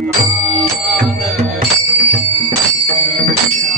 Thank you.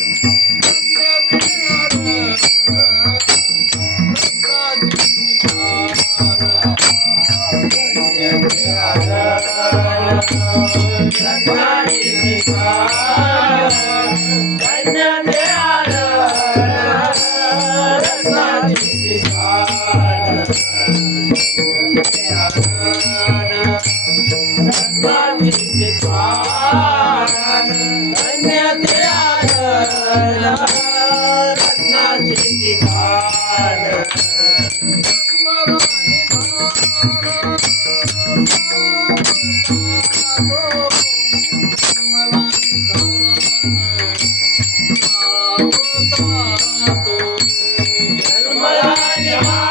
रत्नाची Yeah.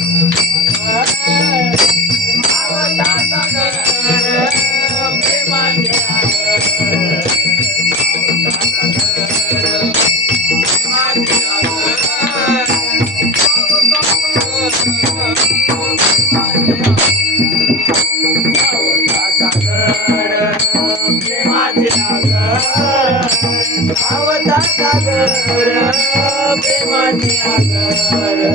Thank you. धावता सागर आगर. धावता आगर.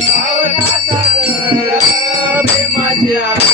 सावधान тебя.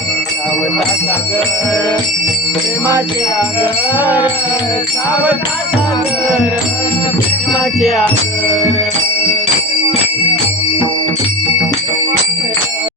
सावता सागर प्रेमाचे आगर सावता सागर प्रेमाचे आगर.